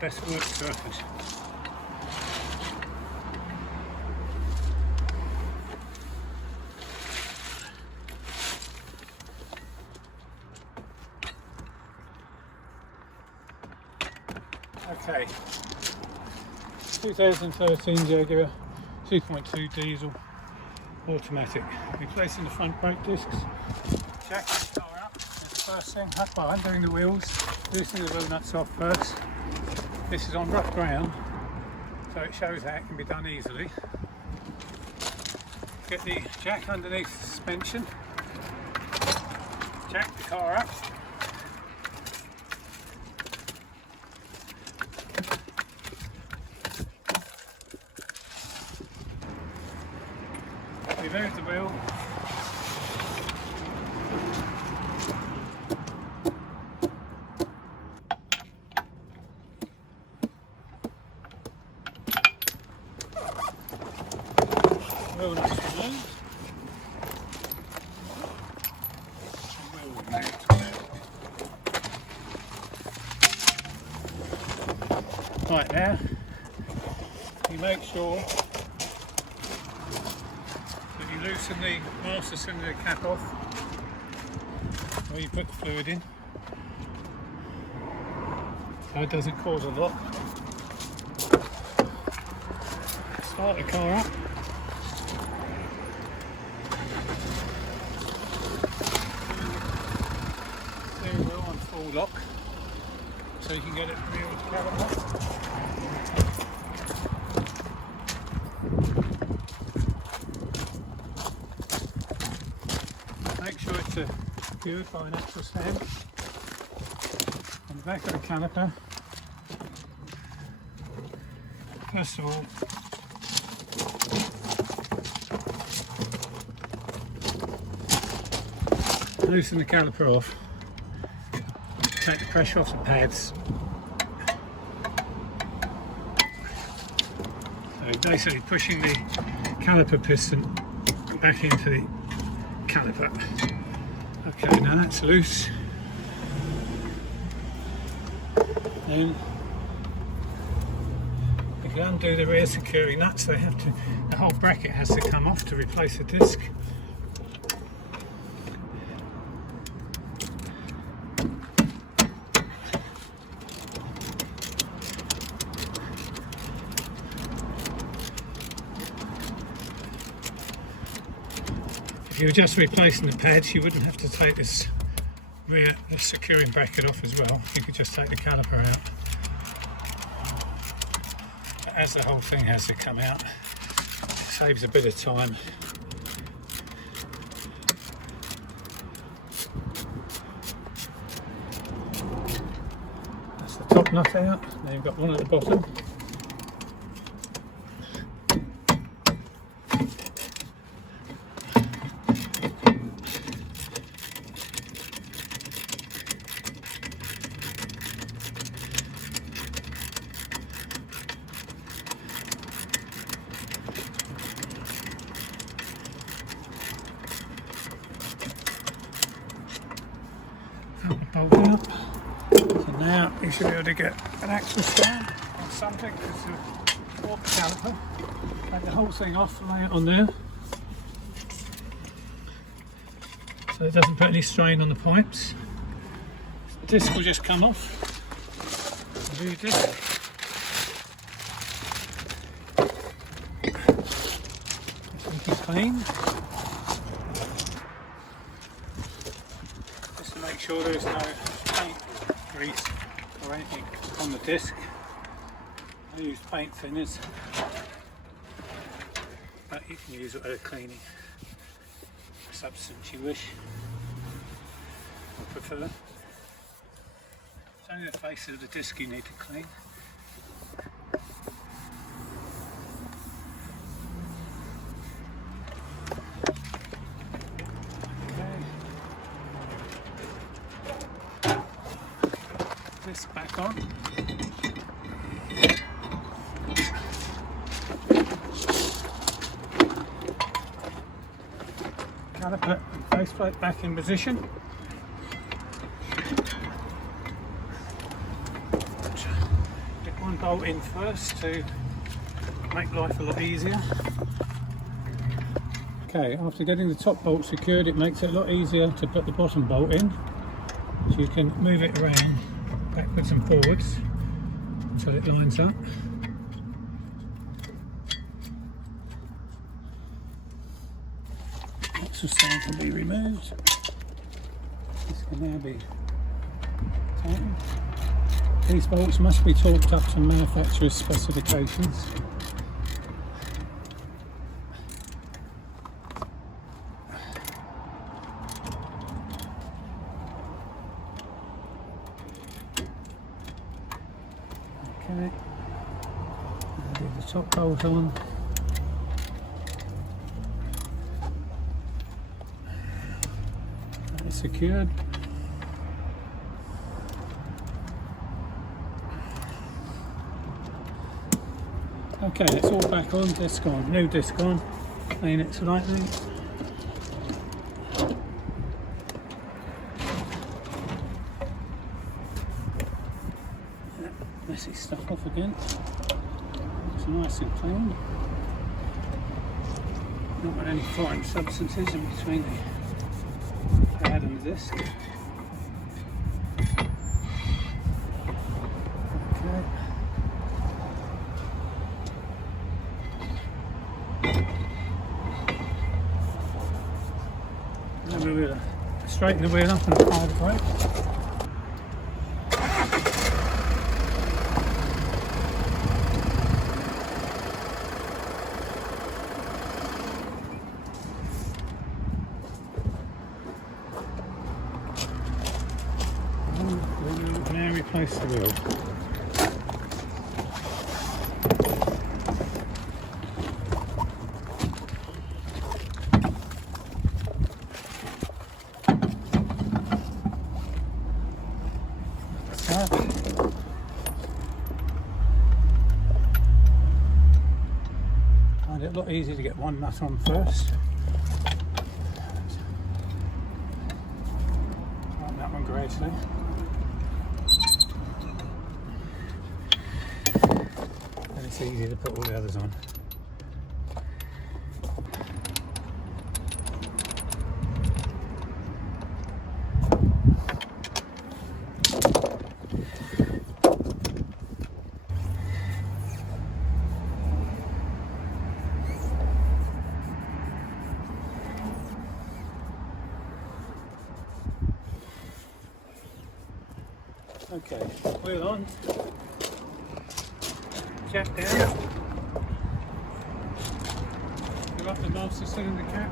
best work surface. Okay, 2013 Jaguar 2.2 diesel automatic. Replacing the front brake discs. Jack the car up. That's the first thing. Well, undoing the wheels, loosening the wheel nuts off first. This is on rough ground, so it shows that it can be done easily. Get the jack underneath the suspension. Jack the car up. Remove the wheel. Wheel nuts removed. Wheel removed. Right, now you make sure loosen the master cylinder cap off where you put the fluid in so it doesn't cause a lock. Start the car up. Steering wheel on full lock so you can get it real caliper. Make sure it's secured by an axle stand on the back of the caliper. First of all, loosen the caliper off, take the pressure off the pads. So basically pushing the caliper piston back into the caliper. Okay, now that's loose. Then if you undo the rear securing nuts, the whole bracket has to come off to replace the disc. If you were just replacing the pads, you wouldn't have to take this rear securing bracket off as well. You could just take the caliper out. But as the whole thing has to come out, it saves a bit of time. That's the top nut out. Now you've got one at the bottom. Bolt out. So now you should be able to get an axle stand or something to support the caliper. Take the whole thing off and lay it on there so it doesn't put any strain on the pipes. The disc will just come off. New disc. This is clean. Make sure there's no paint, grease or anything on the disc. I use paint thinners, but you can use whatever cleaning substance you wish or prefer. It's only the face of the disc you need to clean. This back on. Caliper and faceplate back in position. The bolt in first to make life a lot easier. Okay, after getting the top bolt secured, it makes it a lot easier to put the bottom bolt in. So you can move it around backwards and forwards until it lines up. Lots of sand can be removed. This can now be tightened. These bolts must be torqued up to manufacturer's specifications. Okay, do the top bolt on. That is secured. Okay, it's all back on, disc on, new disc on, clean it slightly. Messy stuff off again. It's nice and clean. Not got any foreign substances in between the pad and the disc. Okay. Now we'll straighten the wheel up and apply the brake. Now replace the wheel. Find it a lot easier to get one nut on first. Tighten that one gradually. And it's easy to put all the others on. Okay, wheel on, jack down, go up the master cylinder cap.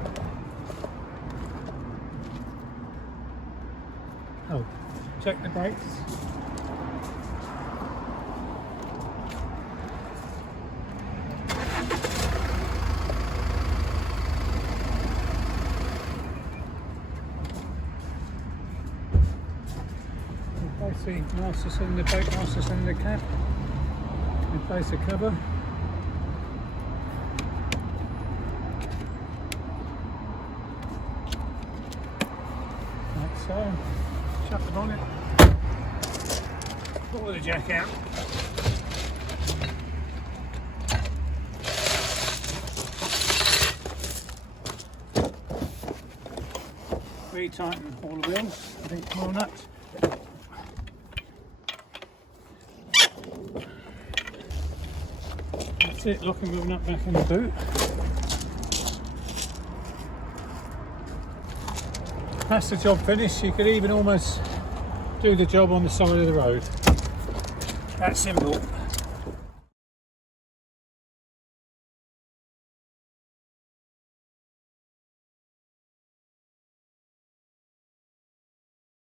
Oh, check the brakes. Replace the master cylinder brake, master cylinder cap. Replace the cover. Like so. Shut the bonnet. Pull the jack out. Retighten all the wheels. I think more nuts. That's it, lock and wheel nut back in the boot. That's the job finished. You could even almost do the job on the side of the road. That simple.